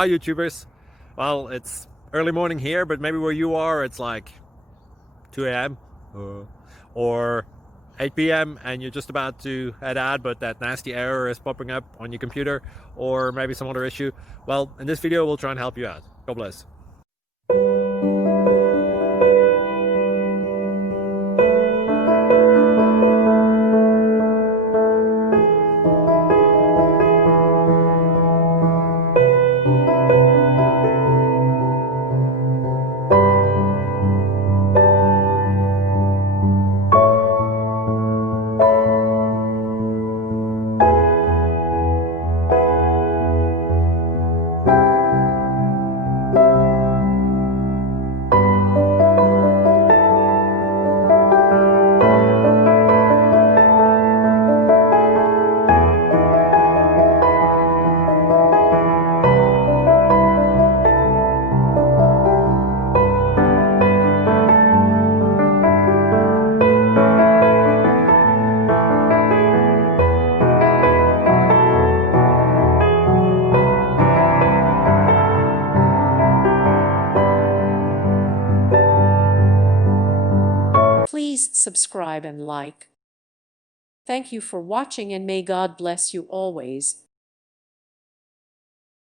Hi YouTubers. Well, it's early morning here, but maybe where you are it's like 2 a.m. or 8 p.m. and you're just about to head out, but that nasty error is popping up on your computer, or maybe some other issue. Well, in this video we'll try and help you out. God bless. Please subscribe and like. Thank you for watching, and may God bless you always.